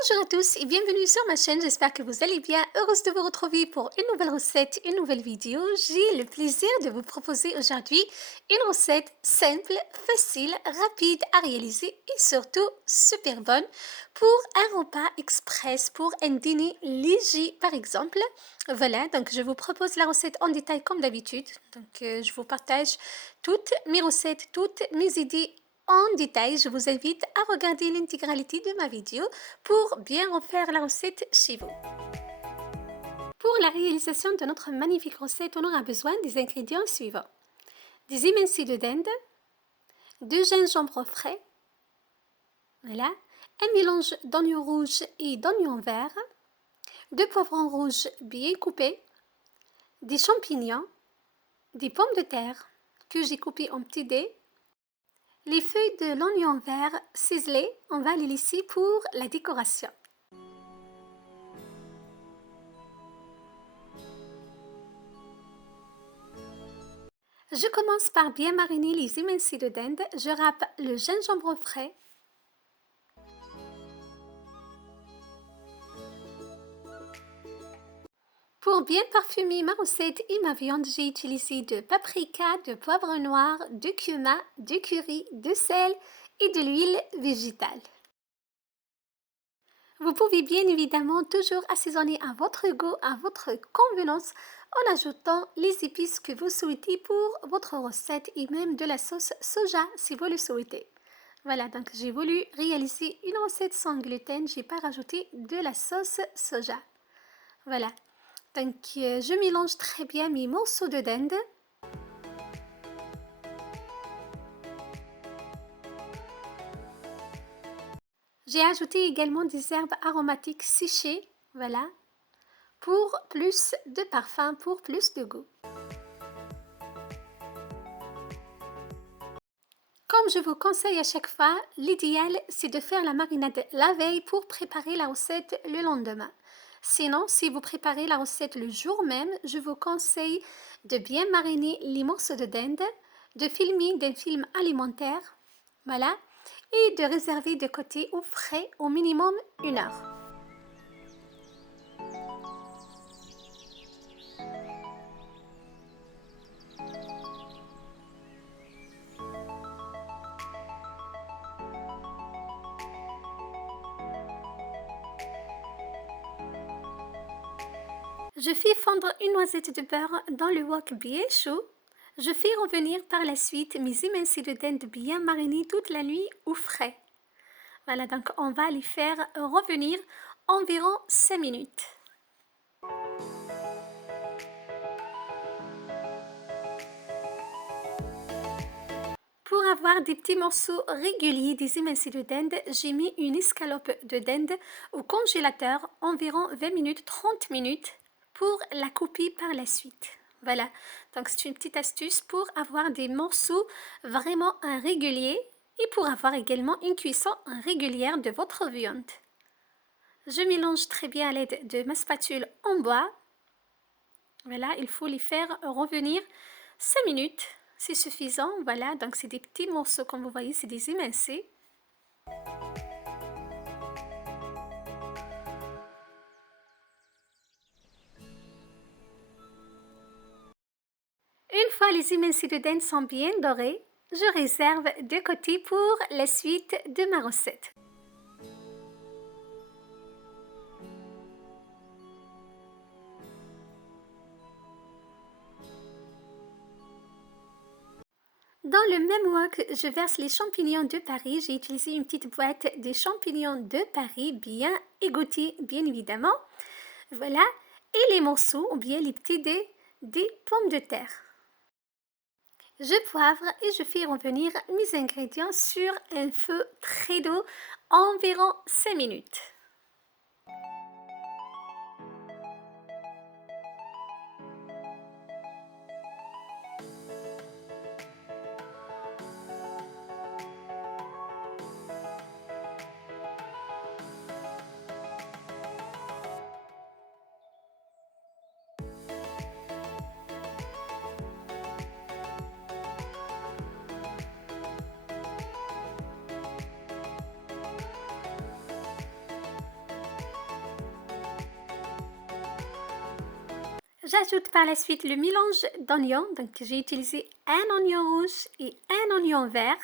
Bonjour à tous et bienvenue sur ma chaîne, j'espère que vous allez bien. Heureuse de vous retrouver pour une nouvelle recette, une nouvelle vidéo. J'ai le plaisir de vous proposer aujourd'hui une recette simple, facile, rapide à réaliser et surtout super bonne pour un repas express, pour un dîner léger par exemple. Voilà, donc je vous propose la recette en détail comme d'habitude. Donc je vous partage toutes mes recettes, toutes mes idées en détail. Je vous invite à regarder l'intégralité de ma vidéo pour bien refaire la recette chez vous. Pour la réalisation de notre magnifique recette, on aura besoin des ingrédients suivants. Des émincés de dinde, 2 gingembre frais, voilà, un mélange d'oignons rouges et d'oignons verts, 2 poivrons rouges bien coupés, des champignons, des pommes de terre que j'ai coupées en petits dés, les feuilles de l'oignon vert ciselées, on va les laisser pour la décoration. Je commence par bien mariner les émincés de dinde. Je râpe le gingembre frais. Pour bien parfumer ma recette et ma viande, j'ai utilisé de paprika, de poivre noir, de cumin, de curry, de sel et de l'huile végétale. Vous pouvez bien évidemment toujours assaisonner à votre goût, à votre convenance, en ajoutant les épices que vous souhaitez pour votre recette et même de la sauce soja si vous le souhaitez. Voilà, donc j'ai voulu réaliser une recette sans gluten, j'ai pas rajouté de la sauce soja. Voilà, donc je mélange très bien mes morceaux de dinde. J'ai ajouté également des herbes aromatiques séchées, voilà, pour plus de parfum, pour plus de goût. Comme je vous conseille à chaque fois, l'idéal c'est de faire la marinade la veille pour préparer la recette le lendemain. Sinon, si vous préparez la recette le jour même, je vous conseille de bien mariner les morceaux de dinde, de filmer d'un film alimentaire, voilà, et de réserver de côté au frais au minimum 1 heure. Je fais fondre une noisette de beurre dans le wok bien chaud. Je fais revenir par la suite mes émincés de dinde bien marinés toute la nuit au frais. Voilà, donc on va les faire revenir environ 5 minutes. Pour avoir des petits morceaux réguliers des émincés de dinde, j'ai mis une escalope de dinde au congélateur environ 20 minutes, 30 minutes pour la couper par la suite. Voilà, donc c'est une petite astuce pour avoir des morceaux vraiment réguliers et pour avoir également une cuisson régulière de votre viande. Je mélange très bien à l'aide de ma spatule en bois. Voilà, il faut les faire revenir 5 minutes. C'est suffisant, voilà, donc c'est des petits morceaux comme vous voyez, c'est des émincés. Une fois les émincés de dinde sont bien dorés, je réserve de côté pour la suite de ma recette. Dans le même wok, je verse les champignons de Paris. J'ai utilisé une petite boîte de champignons de Paris bien égouttés, bien évidemment. Voilà, et les morceaux ou bien les petits dés des pommes de terre. Je poivre et je fais revenir mes ingrédients sur un feu très doux, environ 5 minutes. J'ajoute par la suite le mélange d'oignons. Donc j'ai utilisé un oignon rouge et un oignon vert.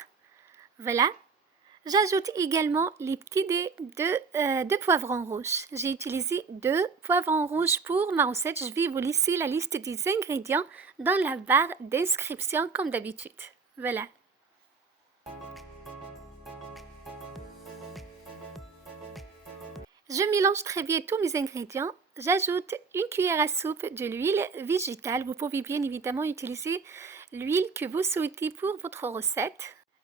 Voilà. J'ajoute également les petits dés de poivrons rouges. J'ai utilisé 2 poivrons rouges pour ma recette. Je vais vous laisser la liste des ingrédients dans la barre d'inscription comme d'habitude. Voilà. Je mélange très bien tous mes ingrédients. J'ajoute une cuillère à soupe de l'huile végétale. Vous pouvez bien évidemment utiliser l'huile que vous souhaitez pour votre recette.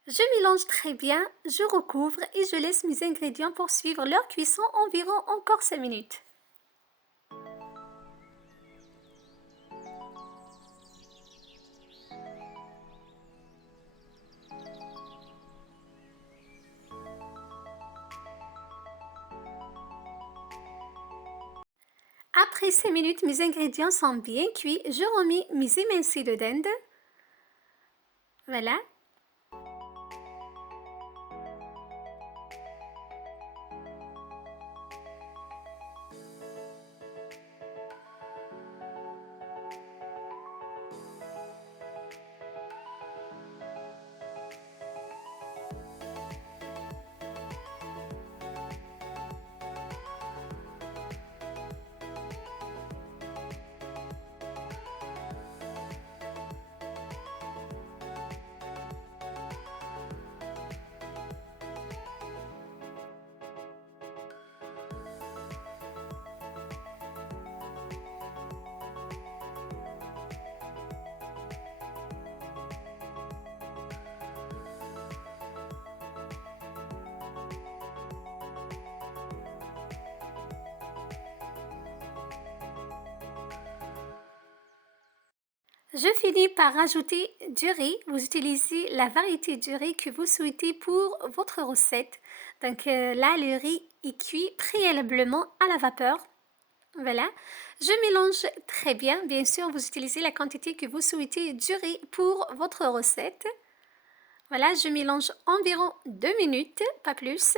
Je mélange très bien, je recouvre et je laisse mes ingrédients poursuivre leur cuisson environ encore 5 minutes. Après 5 minutes, mes ingrédients sont bien cuits. Je remets mes émincés de dinde. Voilà. Je finis par rajouter du riz. Vous utilisez la variété du riz que vous souhaitez pour votre recette. Donc là, le riz est cuit préalablement à la vapeur. Voilà. Je mélange très bien. Bien sûr, vous utilisez la quantité que vous souhaitez du riz pour votre recette. Voilà, je mélange environ 2 minutes, pas plus.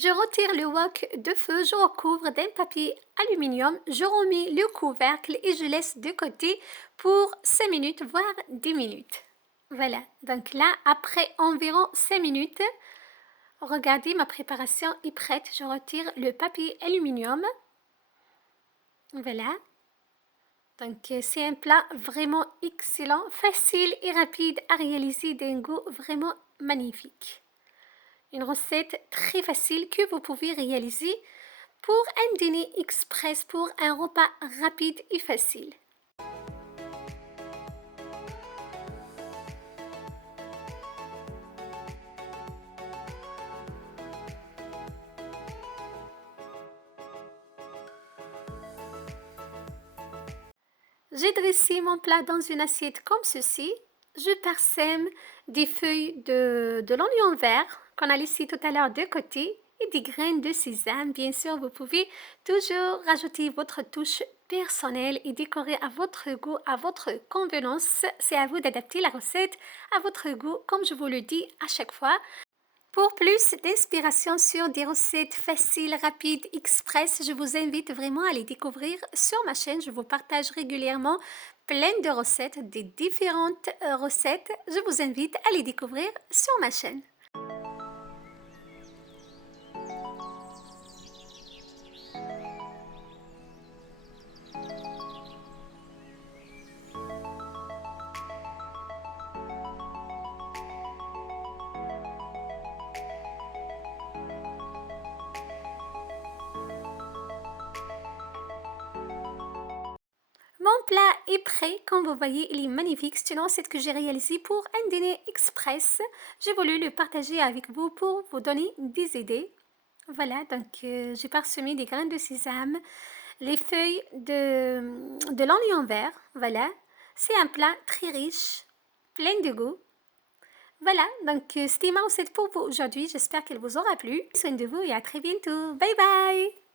Je retire le wok de feu, je recouvre d'un papier aluminium, je remets le couvercle et je laisse de côté pour 5 minutes, voire 10 minutes. Voilà, donc là, après environ 5 minutes, regardez, ma préparation est prête. Je retire le papier aluminium. Voilà. Donc, c'est un plat vraiment excellent, facile et rapide à réaliser, d'un goût vraiment magnifique. Une recette très facile que vous pouvez réaliser pour un dîner express, pour un repas rapide et facile. J'ai dressé mon plat dans une assiette comme ceci. Je parsème des feuilles de l'oignon vert qu'on a laissé tout à l'heure de côté et des graines de sésame. Bien sûr, vous pouvez toujours rajouter votre touche personnelle et décorer à votre goût, à votre convenance. C'est à vous d'adapter la recette à votre goût, comme je vous le dis à chaque fois. Pour plus d'inspiration sur des recettes faciles, rapides, express, je vous invite vraiment à les découvrir sur ma chaîne. Je vous partage régulièrement plein de recettes, des différentes recettes. Je vous invite à les découvrir sur ma chaîne. Mon plat est prêt, comme vous voyez, il est magnifique. C'est une recette que j'ai réalisée pour un dîner express. J'ai voulu le partager avec vous pour vous donner des idées. Voilà, donc j'ai parsemé des graines de sésame, les feuilles de l'oignon vert. Voilà, c'est un plat très riche, plein de goût. Voilà, donc c'était ma recette pour vous aujourd'hui. J'espère qu'elle vous aura plu. Soin de vous et à très bientôt. Bye bye!